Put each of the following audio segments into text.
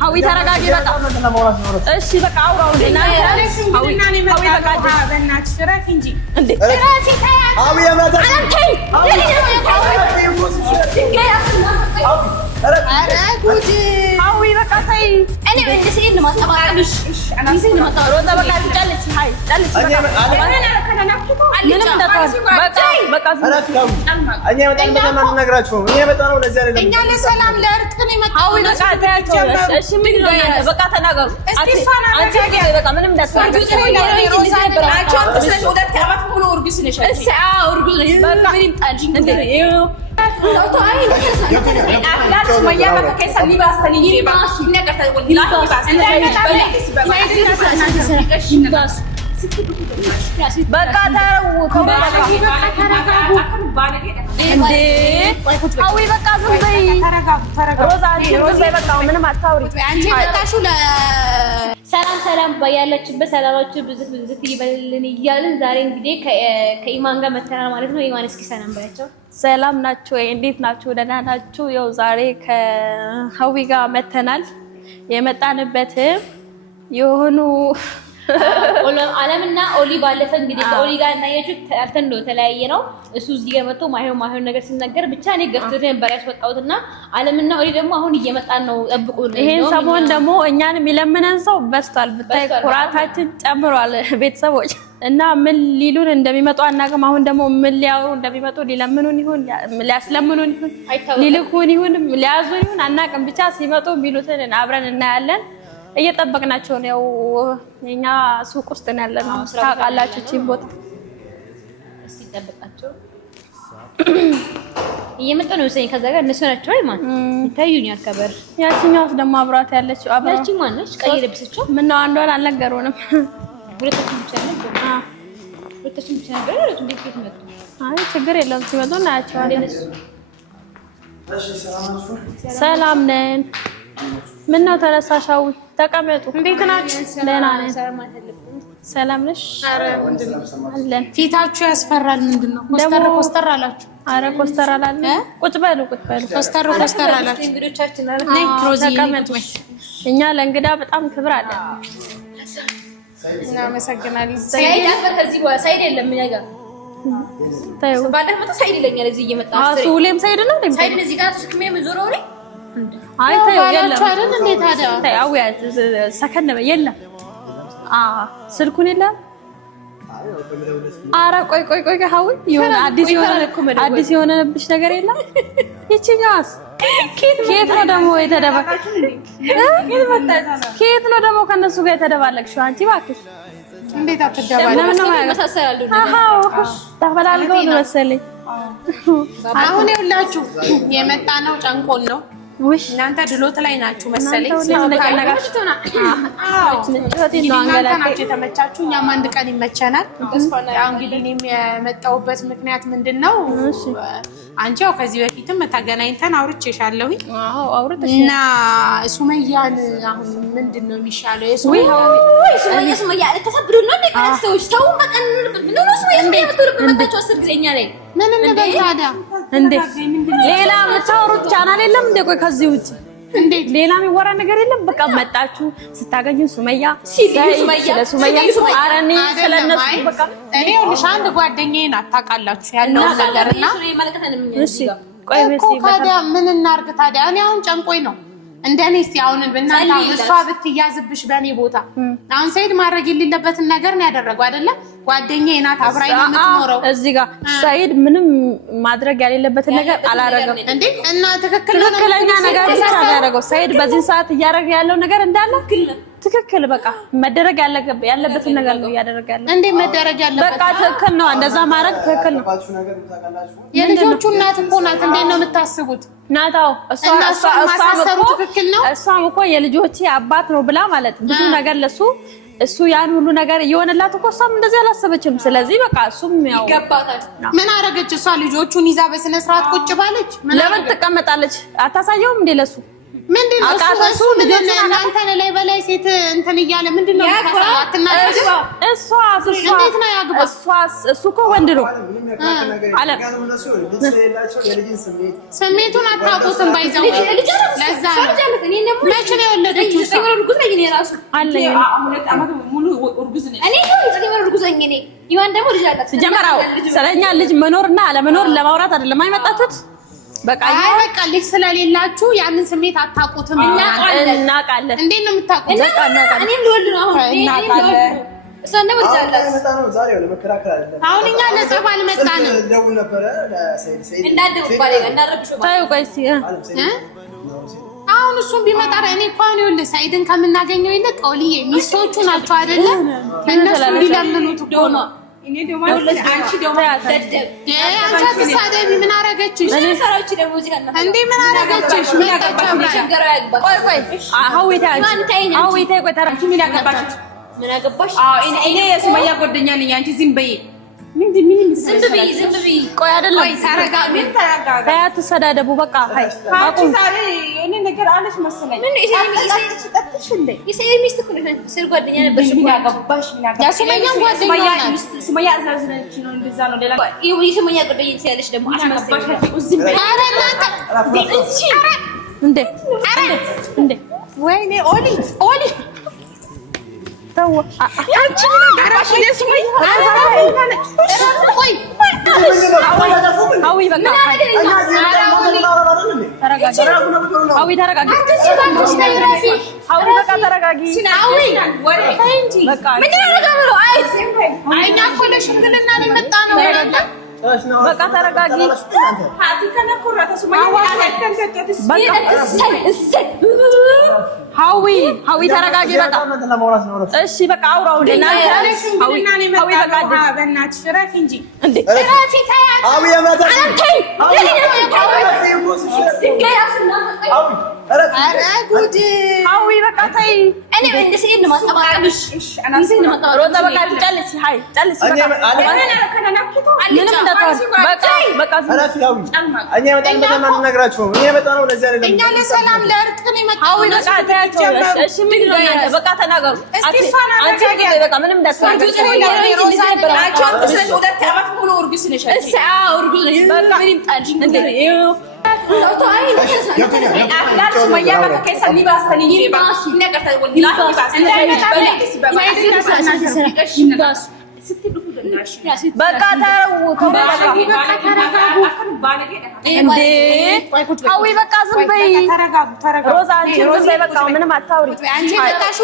هاوي ترى بقى ايش بقى عورة هاوي بقى بنات شرف انجي هاوي يا مدام هاوي بقى سي انا عندي سيد ما تبغاش انا سيد ما تروح بقى جلس هاي جلس انا بقى انا بتعمل نقراችሁ እኔ በጣም ነው ለዚህ አይደለም እኛ ለሰላም ለእርቅ ነው የመጣው هاوي بقى ታያቸው እሺ ምን ነው በቃ ተናገሩ አንቺ በቃ ምንም እንዳትፈልጉ ሰላም ሰላም ባያላችሁበት ሰላማችሁ ብዙት ብዙት ይበልልን እያልን ዛሬ እንግዲህ ከኢማን ጋር መተናል ማለት ነው። ኢማን እስኪ ሰላም ባያቸው። ሰላም ናችሁ ወይ? እንዴት ናችሁ? ደህና ናችሁ? ያው ዛሬ ከሀዊ ጋር መተናል። የመጣንበት የሆኑ አለምና ኦሊ ባለፈ እንግዲህ ከኦሊ ጋር እናያችሁት ተርተን ነው ተለያየ ነው። እሱ እዚህ ጋር መጥቶ ማይሆን ነገር ሲናገር ብቻ እኔ ገፍቶት ነበር ያስወጣሁትና አለምና ኦሊ ደግሞ አሁን እየመጣን ነው ጠብቁን። ይሄን ሰሞን ደግሞ እኛን የሚለምነን ሰው በስቷል። ብታይ ኩራታችን ጨምሯል ቤተሰቦች እና ምን ሊሉን እንደሚመጡ አናውቅም። አሁን ደግሞ ምን ሊያው እንደሚመጡ ሊለምኑን ይሁን ሊያስለምኑን ይሁን ሊልኩን ይሁን ሊያዙን ይሁን አናውቅም። ብቻ ሲመጡ ቢሉትን አብረን እናያለን። እየጠበቅናቸው ነው። የኛ ሱቅ ውስጥ ነው ያለነው። ታውቃላችሁ እቺን ቦታ እስቲ ጠብቃቸው። እየመጣ ነው ሰኝ ከዛ ጋር እነሱ ናቸው አይማን ይታዩኛል ከበር ያቺኛውስ ደግሞ አብራት ያለችው ያቺ ማነች? ቀይ ለብሰችው ምን ነው አንዷን አልነገሩንም። ሁለታችን ብቻ ነበር። ሁለታችን ብቻ ነበር። እንዴት መጡ? አይ ችግር የለውም ሲመጡ እናያቸዋለን። ሰላም ነን። ምን ነው ተረሳሻው? ተቀመጡ። እንዴት ናችሁ? ደህና ነን። ሰላም ነሽ? አረ ምንድነው አለን። ፊታችሁ ያስፈራል። ምንድነው ኮስተር አላችሁ? አረ ኮስተር አላለ። ቁጭ በሉ ኮስተር አላችሁ። እንግዶቻችን አረ ተቀመጡ። እኛ ለእንግዳ በጣም ክብር አለን። እናመሰግናለን። ሳይድ አፈር ከዚህ በኋላ ሳይድ የለም እኛ ጋር ታዩ። ባለፈው መጣ ሳይድ ይለኛል እዚህ እየመጣ አሱሌም ሳይድ ነው እንዴ? ሳይድ እዚህ ጋር ተስክሜ ምዞረው ነው አይ ታዩ የለም አይደል እንዴ? ታዲያ ታዩ ያ ሰከነ የለም ስልኩን የለም። አረ ቆይ ሀዊ የሆነ አዲስ የሆነብሽ ነገር የለም? ይችኛስ ኬት ነው ደግሞ የተደባለቅሽው? ኬት ነው ደግሞ ከነሱ ጋር የተደባለቅሽው? አንቺ እባክሽ እንዴት አትደባለቅሽ? መሳሰላሉ ተፈላልገው ነው መሰለኝ። አሁን ይኸውላችሁ የመጣ ነው ጨንቆን ነው። እናንተ ድሎት ላይ ናችሁ መሰለኝ። ስለነጋጋችሁ ናችሁ የተመቻችሁ። እኛም አንድ ቀን ይመቸናል። ያው እንግዲህ እኔም የመጣሁበት ምክንያት ምንድነው? አንቺ ያው ከዚህ በፊትም ተገናኝተን አውርቼሻለሁ እና ሱመያን አሁን ምንድነው የሚሻለው? ሱመያ ተሰብሩ ነው እንደቀረሰዎች ተው በቀን ነው ሱመያ የምትወርብባቸው 10 ጊዜኛ ላይ ምን እንበል ታዲያ? እንዴ ሌላ የምታወሩት ቻናል የለም እንዴ? ቆይ ከዚህ ውጪ እንዴ ሌላ የሚወራ ነገር የለም? በቃ መጣችሁ ስታገኙ ሱመያ ሱመያ አረኒ ስለነሱ በቃ እኔ ሁልሽ አንድ ጓደኛዬን አታውቃላችሁ ያለው ነገርና እሺ ቆይ ታዲያ ምን እናርግ ታዲያ? እኔ አሁን ጨንቆኝ ነው እንደኔ እስቲ አሁን በእናንተ እሷ ብትያዝብሽ በኔ ቦታ አሁን ሰይድ ማድረግ የሌለበትን ነገር ነው ያደረገው አይደለ? ጓደኛዬ ናት አብራኝ ነው የምትኖረው። እዚህ ጋር ሰይድ ምንም ማድረግ የሌለበትን ነገር አላረገም እንዴ? እና ትክክለኛ ነገር ብቻ ያደረገው ሰይድ በዚህ ሰዓት እያደረገ ያለው ነገር እንዳለ ትክክል በቃ መደረግ ያለበትን ነገር ነው ያደረጋለ እንዴ መደረግ ያለበት በቃ ትክክል ነው እንደዛ ማድረግ ትክክል ነው የልጆቹ እናት እኮ ናት እንዴ ነው የምታስቡት ናታው እሷም እኮ የልጆቼ አባት ነው ብላ ማለት ብዙ ነገር ለሱ እሱ ያን ሁሉ ነገር እየሆነላት እኮ እሷም እንደዚህ አላሰበችም ስለዚህ በቃ እሱም ያው ይገባታል ምን አረገች እሷ ልጆቹን ይዛ በስነ ስርዓት ቁጭ ባለች ለምን ትቀመጣለች አታሳየውም እንዴ ለሱ ምንድነው እሱ ልጆቹን እናንተ ላይ በላይ ሴት እንትን እያለ ምንድነው ታሳዋትና እሷ እንዴት ነው ያግባ እሱ እኮ ወንድ ነው አለ ስሜቱን አታውቁትም ባይዘው ለዛ መቼ ነው የወለደችው እሷ አለ ሁለት አመት ሙሉ እርጉዝ ነኝ እኔ ነው የዘገበረ እርጉዝ ነኝ እኔ ይዋን ደግሞ ልጅ አላት ጀመራው ስለኛ ልጅ መኖርና አለመኖር ለማውራት አይደለም አይመጣችሁት በቃ በቃ ልጅ ስለሌላችሁ ያንን ስሜት አታውቁትም እናቃለን እንዴት ነው የምታውቁት በቃ እናቃለን እኔም ልወልድ ነው አሁን እናቃለን እሷን ደግሞ ልጅ አላት ዛሬው ለመከራከር አይደለም አሁን እኛ ለጸብ አልመጣንም ደውል ነበር ለሰይድ እንዳደረባለ እንዳረብሽ ታዩ ቆይሲ አሁን እሱም ቢመጣ እኔ እንኳን ይኸውልህ ሳይድን ከምናገኘው ይልቅ ኦሊዬ ሚስቶቹ ናቸው አይደለ እነሱ ሊለምኑት እኮ ነው እኔ ደግሞ አንቺ ደግሞ ደደብ አንቺ ተሳደቢ ምን አረገችሽ እኔ ሰራዎች ደግሞ እዚህ ጋር እንዴ ምን አረገችሽ ምን ያገባሽ ችግር ያግባ ቆይ ሀዊታ ቆይ ተራኪ ምን ያገባሽ ምን አገባሽ እኔ የሱመያ ጓደኛ ነኝ አንቺ ዝም በይ ዝም በይ ቆይ አይደለም ቆይ ተረጋጊ ታያት ተሰዳደቡ በቃ አይ አቁም ዛሬ እኔ ነገር አለሽ መሰለኝ ምን ሚስት እኮ ነሽ ስል ጓደኛ ነበርሽ ምን አገባሽ ያ ሱመያ ጓደኛ ናት ሱመያ አዝናዝነች ነው እንደዛ ነው ሌላ ሱመያ ጓደኛ ሲያለሽ ደግሞ አስመሰለሽ ኧረ እናንተ እንዴ ወይኔ ኦሊ ተው አንቺ ምን አገባሽ ለሱመያ ቆይ ሀዊ በቃ ሀዊ ተረጋጊ ሀዊ በቃ ተረጋጊ በቃ እኛ እኮ ለሽምግልና ነው የመጣነው በቃ ተረጋጊ ሀዊ ተረጋጊ በቃ እሺ በቃ አውራው ሀዊ በቃ በእናትሽ ረፊ እንጂ እንዴ ረፊ ታያት ሀዊ በቃ ተይ እኔ እንደ ሰይድ ነው ማጣባቅሽ ሮዛ በቃ ጨልሲ ሃይ ጨልሲ ምንም እኛ ለሰላም ለእርቅ ነው የመጣው በቃ ተያቸው እሺ ምን ነው በቃ ተናገሩ አንቺ በቃ ምንም በቃ ሀዊ በቃ ዝም በይ ሮዛ አንቺ ዝም በይ በቃ ምንም አታውሪ አንቺ መጣሹ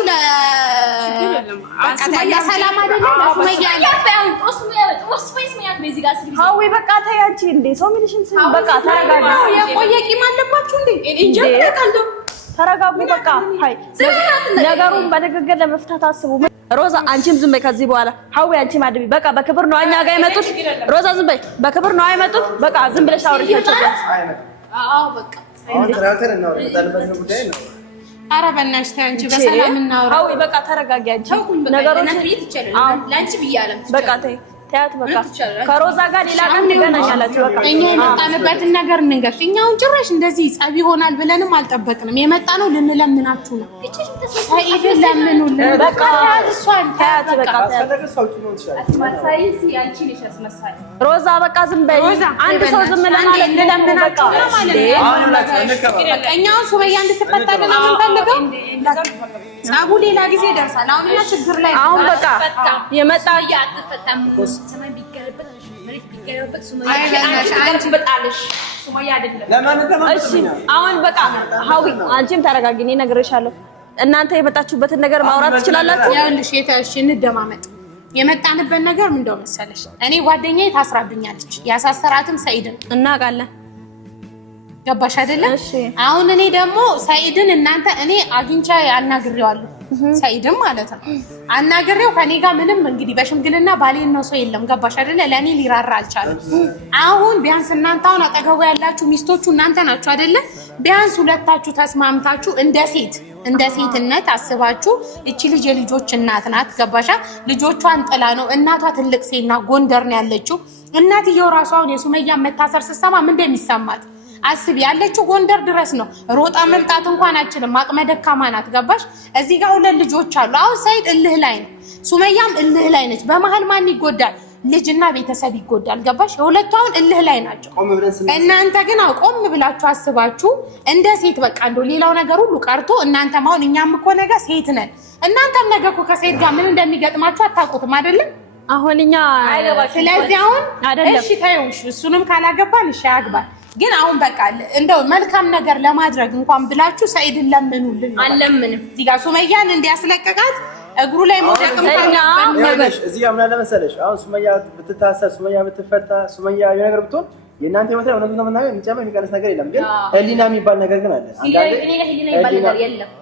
ለሰላም ሀዊ በቃ ተይ አንቺ እንዴ ሰው ሚልሽን በቃ ተረጋጊ የቆየ ቂም አለባችሁ እንዴ ተረጋጉ በቃ ሃይ ነገሩን በንግግር ለመፍታት አስቡ ሮዛ አንቺም ዝም በይ ከዚህ በኋላ ሀዊ አንቺ ማድቢ በቃ በክብር ነው እኛ ጋር የመጡት ሮዛ ዝም በይ በክብር ነው አይመጡት በቃ ዝም ብለሽ አውሪታቸው በቃ ኧረ በእናትሽ ተይ አንቺ በሰላም እናውራ ሀዊ በቃ ተረጋጊ አንቺ ነገሮች ላንቺ ብያለሁ በቃ ተይ ተያት በቃ ከሮዛ ጋር ሌላ ቀን ትገናኛላችሁ በቃ እኛ የመጣንበትን ነገር እንንገር እኛውን ጭራሽ እንደዚህ ጸብ ይሆናል ብለንም አልጠበቅንም የመጣነው ልንለምናችሁ ነው ሰይድን ለምኑልን በቃ እሷን ተያት በቃ ሮዛ በቃ ዝም በይ አንድ ሰው ዝም ለማለት ልለምናችሁ ነው ማለት እኛውን ሱመያ እንድትፈታልን ነው የምንፈልገው ጸቡ ሌላ ጊዜ ይደርሳል አሁን እኛ ችግር ላይ አሁን በቃ የመጣ አትፈታም ሰማይ ቢገለበጥ መሬት ቢገለበጥ ሱመያ አይደለም እሺ አሁን በቃ ሀዊ አንቺም ተረጋጊ እኔ እነግርሻለሁ እናንተ የመጣችሁበትን ነገር ማውራት ትችላላችሁ ያልሽ እሺ እንደማመጥ የመጣንበት ነገር ምን እንደው መሰለሽ እኔ ጓደኛዬ ታስራብኛለች ያሳሰራትም ሰይድን እናውቃለን ገባሽ አይደለ አሁን እኔ ደግሞ ሰይድን እናንተ እኔ አግኝቻ ያናግሬዋለሁ ሰይድም ማለት ነው አናግሬው ከኔ ጋር ምንም እንግዲህ በሽምግልና ባሌን ነው ሰው የለም ገባሽ አይደለ ለኔ ሊራራ አልቻለም። አሁን ቢያንስ እናንተ አሁን አጠገቡ ያላችሁ ሚስቶቹ እናንተ ናችሁ አይደለ ቢያንስ ሁለታችሁ ተስማምታችሁ እንደ ሴትነት አስባችሁ እቺ ልጅ የልጆች እናት ናት ገባሻ ልጆቿን ጥላ ነው እናቷ ትልቅ ሴት ናት ጎንደር ነው ያለችው እናትየው ራሷ አሁን የሱመያ መታሰር ስትሰማ ምን እንደሚሰማት አስቢ ያለችው ጎንደር ድረስ ነው ሮጣ መምጣት እንኳን አችልም አቅመ ደካማ ናት ገባሽ እዚህ ጋር ሁለት ልጆች አሉ አሁን ሰይድ እልህ ላይ ነው ሱመያም እልህ ላይ ነች በመሃል ማን ይጎዳል ልጅና ቤተሰብ ይጎዳል ገባሽ የሁለቱ አሁን እልህ ላይ ናቸው እናንተ ግን ቆም ብላችሁ አስባችሁ እንደ ሴት በቃ እንደው ሌላው ነገር ሁሉ ቀርቶ እናንተም አሁን እኛም እኮ ነገ ሴት ነን እናንተም ነገ እኮ ከሰይድ ጋር ምን እንደሚገጥማችሁ አታውቁትም አይደለም አሁን እኛ ስለዚህ አሁን እሺ ታዩሽ እሱንም ካላገባን እሺ ያግባል ግን አሁን በቃ እንደው መልካም ነገር ለማድረግ እንኳን ብላችሁ ሰይድን ለምኑልን አለምንም እዚህ ጋር ሱመያን እንዲያስለቀቃት እግሩ ላይ ሞደቅም ታለሽ እዚህ ጋር ምን አለ መሰለሽ አሁን ሱመያ ብትታሰር ሱመያ ብትፈታ ሱመያ የነገር ብትሆን የእናንተ ህይወት ላይ እውነቱን ለመናገር የሚጨመር የሚቀንስ ነገር የለም ግን ህሊና የሚባል ነገር ግን አለ አንዳንዴ ህሊና የሚባል ነገር የለም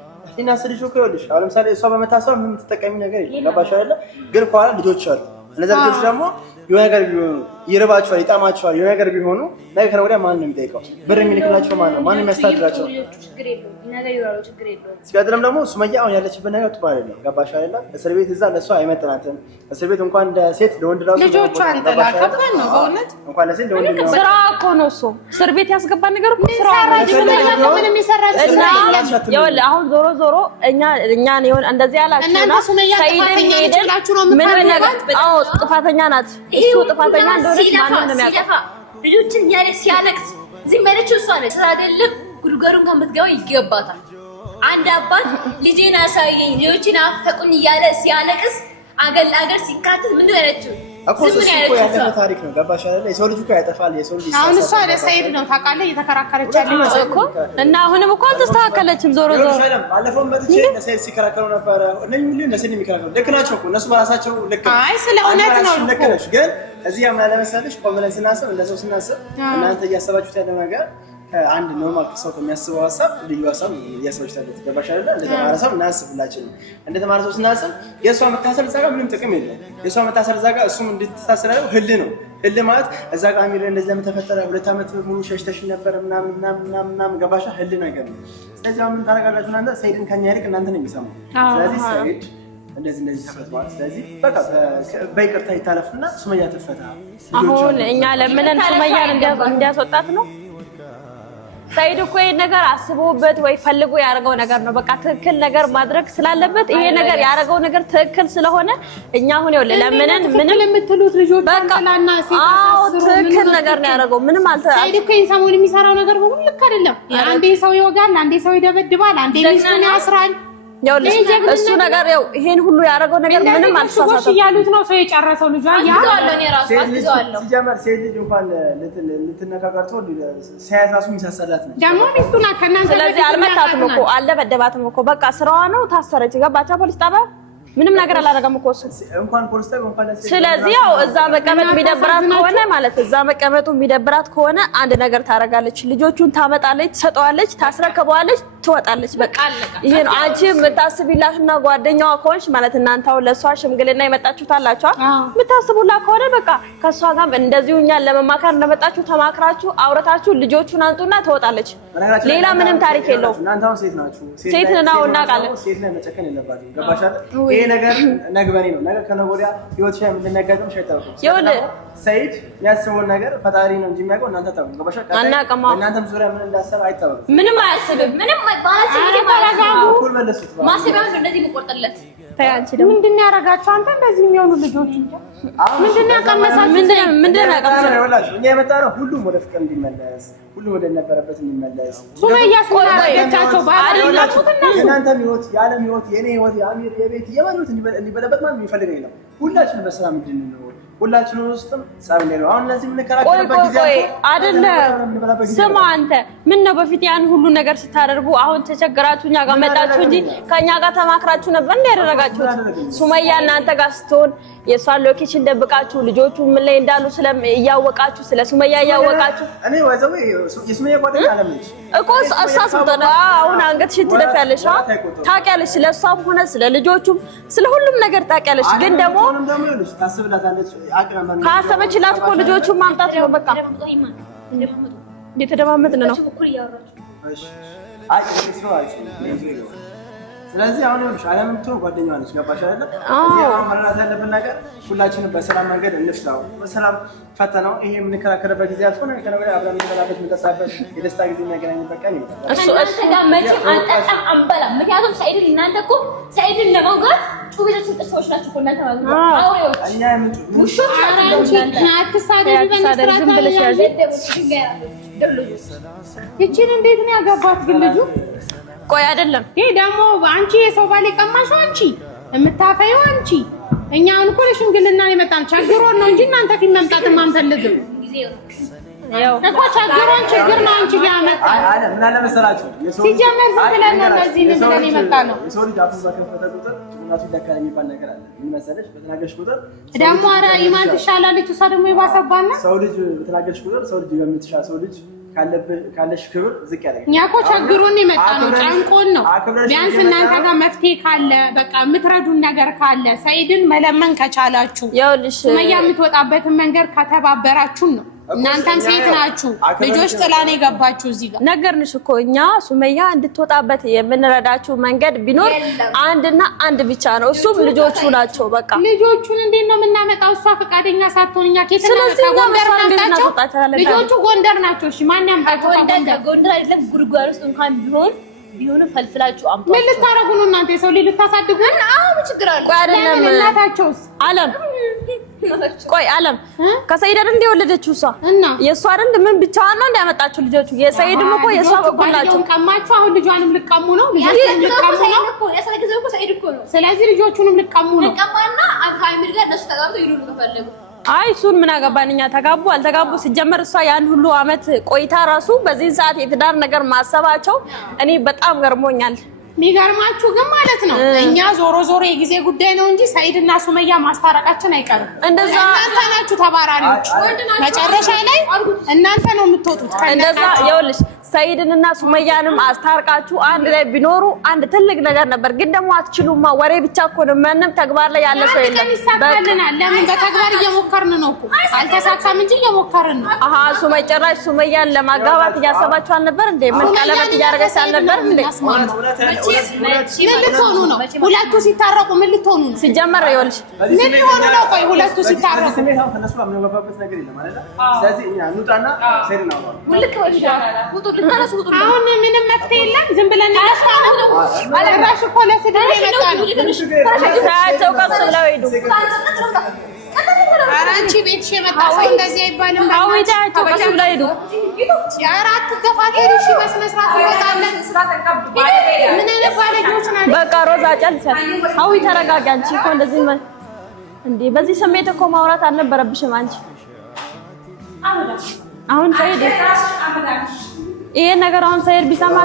እና ስልሹ ከይልሽ አሁን ለምሳሌ እሷ በመታሰር ምን ተጠቀሚ ነገር የለም ገባሽ አይደለ ግን ኋላ ልጆች አሉ እነዛ ልጆች ደግሞ የሆነ ነገር ይርባቸዋል ይጣማቸዋል የሆነ ነገር ቢሆኑ ነገ ከነገ ወዲያ ማን ነው የሚጠይቀው ብር የሚልክላቸው ማን ነው የሚያስተዳድራቸው ችግር የለውም ነገር ይወራው ችግር የለውም ሲያደለም ደግሞ ሱመያ አሁን ያለችበት ነገር ጥሩ አይደለም ገባሽ አይደለ እስር ቤት እዛ ለሷ አይመጥናትም እስር ቤት እንኳን እንደ ሴት ለወንድ ራሱ ልጆቿን ተላከበን ነው በእውነት እንኳን ለሴት ለወንድ ነው ስራ እኮ ነው እሱ እስር ቤት ያስገባን ነገር እኮ ስራ ነው ምንም ይሰራል ይወል አሁን ዞሮ እኛን ይሆን እንደዚህ ያላችሁና ሰይድን ሄደላችሁ ነው የምታደርጉት አዎ ጥፋተኛ ናት እሱ ጥፋተኛ እንደሆነ ማንም ነው የሚያውቀው ልጆችን ያለ ሲያለቅስ ዝም በለችው እሷ ነች አይደለም ጉድጓዱን ከምትገባ ይገባታል አንድ አባት ልጄን አሳየኝ ልጆችን አፈቁኝ እያለ ሲያለቅስ አገር ሲካተት ምን ያለችው እኮ ያለፈ ታሪክ ነው ገባሽ አይደል የሰው ልጅ እኮ ያጠፋል የሰው ልጅ አሁን እሷ ለሰይድ ነው ታውቃለህ እየተከራከረች ያለች እኮ እና አሁንም እኮ አልተስተካከለችም ዞሮ ባለፈው መጥቼ ለሰይድ ሲከራከሩ ነበር እነኚህ ሁሉ ለሰይድ የሚከራከሩ ልክ ናቸው እኮ እነሱ በራሳቸው ልክ አይ ስለ እውነት ነው ልክ ነሽ ግን እዚህ ያማ ለመሰለሽ ቆም ብለን ስናስብ እንደሰው ስናስብ እናንተ እያሰባችሁት ያለው ነገር አንድ ኖርማል ሰው ከሚያስበው ሀሳብ ልዩ ሀሳብ እያሰባችሁት ያለው ገባሽ አይደል እንደተማረ ሰው እናስብላችሁ እንደተማረ ሰው ስናስብ የሷ መታሰር እዛ ጋር ምንም ጥቅም የለም የሷ መታሰር እዛ ጋር እሱም እንድትታሰር ያለው ህል ነው ህል ማለት እዛ ጋር የሚለው እንደዚህ ለምን ተፈጠረ 2 ዓመት ሙሉ ሸሽተሽ ነበር ምናምን ገባሽ ህል ነገር ነው ስለዚህ አሁን ምን ታረጋጋችሁ እናንተ ሰይድን ከኛ ይልቅ እናንተ ነው የሚሰማው ስለዚህ ሰይድ እንደዚህ ተፈጥሯል ስለዚህ በቃ በይቅርታ ይታለፍና ሱመያ ትፈታ አሁን እኛ ለምንን ሱመያን እንዲያስወጣት ነው ሰይድ እኮ ይሄ ነገር አስቦበት ወይ ፈልጎ ያደረገው ነገር ነው በቃ ትክክል ነገር ማድረግ ስላለበት ይሄ ነገር ያደረገው ነገር ትክክል ስለሆነ እኛ አሁን ይኸውልህ ለምንን ምንም የምትሉት ልጆች በቃና ትክክል ነገር ነው ያደረገው ምንም ሰይድ እኮ ሰሞኑን የሚሰራው ነገር ሁሉ ልክ አይደለም አንዴ ሰው ይወጋል አንዴ ሰው ይደበድባል አንዴ ሚስቱን ያስራል ይኸውልህ እሱ ነገር ያው ይሄን ሁሉ ያደረገው ነገር ምንም አልተሳሳተም እያሉት ነው ሰው የጨረሰው ልጅ አያለው እኔ ራሱ አትዘዋለሁ ሲጀመር ሴት ልጅ እንኳን ልትነካከርቶ ሲያዝ ራሱ የሚሳሰላት ነው ደግሞ ሚስቱና ከናንተ ስለዚህ አልመታትም እኮ አልደበደባትም እኮ በቃ ስራዋ ነው ታሰረች ገባቻ ፖሊስ ጣቢያ ምንም ነገር አላደረገም እኮ እሱ እንኳን ፖሊስ ጣቢያ እንኳን ስለዚህ ያው እዛ መቀመጥ የሚደብራት ከሆነ ማለት እዛ መቀመጡ የሚደብራት ከሆነ አንድ ነገር ታረጋለች ልጆቹን ታመጣለች ትሰጠዋለች ታስረከበዋለች ትወጣለች በቃ ይሄ ነው አንቺ የምታስቢላትና ጓደኛዋ ከሆንሽ ማለት እናንተው ለሷ ሽምግልና የመጣችሁታላችሁ የምታስቡላት ከሆነ በቃ ከሷ ጋር እንደዚሁ እኛን ለመማከር እንደመጣችሁ ተማክራችሁ አውረታችሁ ልጆቹን አንጡና ትወጣለች ሌላ ምንም ታሪክ የለውም እናንተው ሴት ናችሁ ሴት ነው እናውቃለን ሴት ላይ መጨከን የለባትም ገባሽ አይደል ይሄ ነገር ነግበኔ ነው ነገር ከነጎዲያ ህይወት ሻይ እንደነጋገም ሸይጣው ይኸውልህ ሰይድ ያስበውን ነገር ፈጣሪ ነው እንጂ የሚያውቀው እናንተ ታውቁ ገባሽ እናንተም ዙሪያ ምን እንዳሰብ አይታወቅም ምንም አያስብም ምንም ባላችሁ ይተረጋጉ እኩል መለሱት ማሰቢያው እንደዚህ መቆርጠለት ታያንቺ ደግሞ ምንድነው ያረጋችሁ አንተ እንደዚህ የሚሆኑ ልጆች ምንድነው ያቀመሳችሁ ምንድነው ያቀመሳችሁ እኛ የመጣነው ሁሉም ወደ ፍቅር እንዲመለስ ሁሉም ወደ ነበረበት እንዲመለስ ሱመያ ስለያረጋቻቸው ባላችሁ እናንተም ህይወት የዓለም ህይወት የኔ ህይወት የአሚር የቤት የማኑት እንዲበለበት ማለት የሚፈልገው የለም ሁላችንም በሰላም እንድንኖር ሁላችንም ውስጥም ጻም ነው አሁን ለዚህ ምን ከራከረበት ጊዜ አይደለም ስማ አንተ ምን ነው በፊት ያን ሁሉ ነገር ስታደርጉ አሁን ተቸግራችሁ እኛ ጋር መጣችሁ እንጂ ከኛ ጋር ተማክራችሁ ነበር እንደ ያደረጋችሁት ሱመያ እናንተ ጋር ስትሆን የሷን ሎኬሽን ደብቃችሁ ልጆቹ ምን ላይ እንዳሉ እያወቃችሁ ስለ ሱመያ እያወቃችሁ እኔ ወዘው የሱመያ ጓደኛ አለምንች እኮ እሷስ አሁን አንገትሽን ትደፊያለሽ ታውቂያለሽ ስለ እሷም ሆነ ስለ ልጆቹም ስለ ሁሉም ነገር ታውቂያለሽ ግን ደግሞ ታስብላታለች ካሰበችላት እኮ ልጆቹን ማምጣት ነው በቃ እየተደማመጥን ነው እሺ አይ እሱ አይደለም ስለዚህ አሁን ይኸውልሽ አለምቱ ጓደኛዋ ነች ገባሽ አይደል አዎ ማለት ያለብን ነገር ሁላችንም በሰላም መንገድ እንፍታው በሰላም ፈተናው ይሄ የምንከራከርበት ጊዜ አልፎ ነው ከነገ አብረን እንበላበት እንጠጣበት የደስታ ጊዜ የሚያገናኝበት ቀን ይመጣል እሱ ጋር መቼም አንጠጣም አንበላም ምክንያቱም ሰኢድን እናንተ እኮ ሰኢድን ለመውጋት ጩቤታችን ጥሶች ናቸው እኮ እናንተ ማለት ነው አውሬዎች እኛ የምንጩ ውሾች አራንቺ አትሳደቢ በመስራት ብለሽ ያዚ እቺን እንዴት ነው ያገባት ግን ልጁ ቆይ አይደለም ይሄ ደግሞ አንቺ የሰው ባል የቀማሽው አንቺ የምታፈየው አንቺ እኛ አሁን እኮ ለሽምግልና የመጣን ቸግሮን ነው እንጂ እናንተ ፊት መምጣት አንፈልግም ያው እኮ ቸግሮን ችግር ነው አንቺ ጋር መጣ አለ ምን አለ መሰላችሁ ሲጀመር ዝም ብለን ነው እዚህ ብለን የመጣ ነው የሰው ልጅ አፉን በከፈተ ቁጥር ጭንቅላቱ ይደካል የሚባል ነገር አለ ምን መሰለሽ በተናገርሽ ቁጥር ደግሞ ኧረ ኢማን ትሻላለች እሷ ደግሞ ይባሰባና ሰው ልጅ በተናገርሽ ቁጥር ሰው ልጅ ገምትሻ ሰው ልጅ ካለሽ ክብር ዝቅ ያደርጋል እኛ እኮ ቸግሮን የመጣ ነው ጨንቆን ነው ቢያንስ እናንተ ጋር መፍትሄ ካለ በቃ የምትረዱን ነገር ካለ ሰኢድን መለመን ከቻላችሁ ይኸውልሽ ሱመያ የምትወጣበትን መንገድ ከተባበራችሁን ነው እናንተም ሴት ናችሁ ልጆች ጥላኔ ገባችሁ እዚህ ጋር ነገርንሽ እኮ እኛ ሱመያ እንድትወጣበት የምንረዳችሁ መንገድ ቢኖር አንድና አንድ ብቻ ነው እሱም ልጆቹ ናቸው በቃ ልጆቹን እንዴት ነው የምናመጣው እሷ ፈቃደኛ ሳትሆን እኛ ከጎንደር ናቸው ልጆቹ ጎንደር ናቸው እሺ ማን ያምጣቸው ጎንደር አይደለም ጉርጓር ውስጥ እንኳን ቢሆን ፈልፍላችሁ አምጣ ምን ልታረጉ ነው እናንተ የሰው ልጅ ልታሳድጉ ነው አዎ ችግር አለ ቆይ አይደለም እናታቸውስ አለም ቆይ አለም ከሰኢድ አይደል እንደወለደችው እሷ እና የእሷ አይደል ምን ብቻዋን ነው እንዲያመጣችሁ ልጆቹ የሰኢድም እኮ የእሷ በኩል ናቸው ቀማችሁ አሁን ልጇንም ልቀሙ ነው ልጆቹንም ልቀሙ ነው ያሰለገዘው እኮ ሰኢድ እኮ ነው ስለዚህ ልጆቹንም ልቀሙ ነው ልቀማና አካይምር ጋር እነሱ ተጋብተው ይሉሉ ከፈለጉ አይ እሱን ምን አገባን እኛ ተጋቡ አልተጋቡ ሲጀመር እሷ ያን ሁሉ አመት ቆይታ ራሱ በዚህ ሰዓት የትዳር ነገር ማሰባቸው እኔ በጣም ገርሞኛል የሚገርማችሁ ግን ማለት ነው እኛ ዞሮ ዞሮ የጊዜ ጉዳይ ነው እንጂ ሰኢድና ሱመያ ማስታረቃችን አይቀርም እንደዛ እናንተ ናችሁ ተባራሪዎች መጨረሻ ላይ እናንተ ነው የምትወጡት እንደዛ ይኸውልሽ ሰኢድንና ሱመያንም አስታርቃችሁ አንድ ላይ ቢኖሩ አንድ ትልቅ ነገር ነበር ግን ደግሞ አትችሉማ ወሬ ብቻ እኮ ነው ምንም ተግባር ላይ ያለ ሰው የለም በቃልናል ለምን በተግባር እየሞከርን ነው እኮ አልተሳካም እንጂ እየሞከርን ነው አሃ ሱመያ ጭራሽ ሱመያን ለማጋባት እያሰባችሁ አልነበር እንዴ ምን ቀለበት እያደረገች አልነበር እንዴ ምን ልትሆኑ ነው ሁለቱ ሲታረቁ ምን ልትሆኑ ነው ሲጀመር ይኸውልሽ ምን ሊሆኑ ነው ቆይ ሁለቱ ሲታረቁ ስሜታው ተነሱ አምነውባበት ነገር የለም አይደል ስለዚህ እኛ እንውጣና ሰኢድ ነው ሙልክ ወሻ አሁን ምንም መፍትሄ የለም ዝም ብለን እናስታውቀው አለራሽ እኮ ለስድብ የመጣ ነው ታቸው ቀስ ብለው ሄዱ ኧረ አንቺ ቤትሽ የመጣ ሰው እንደዚህ አይባልም ታቸው ቀስ ብለው ሄዱ የአራት ገፋት ሄድሽ በስነ ስርዓት ወጣለን ምን አይነት ባለጌዎች ናቸው በቃ ሮዛ ጨልሰን አዊ ተረጋጊ አንቺ እኮ እንደዚህ እንዴ በዚህ ስሜት እኮ ማውራት አልነበረብሽም አንቺ አሁን ሰኢድ ይሄ ነገር አሁን ሰኢድ ቢሰማ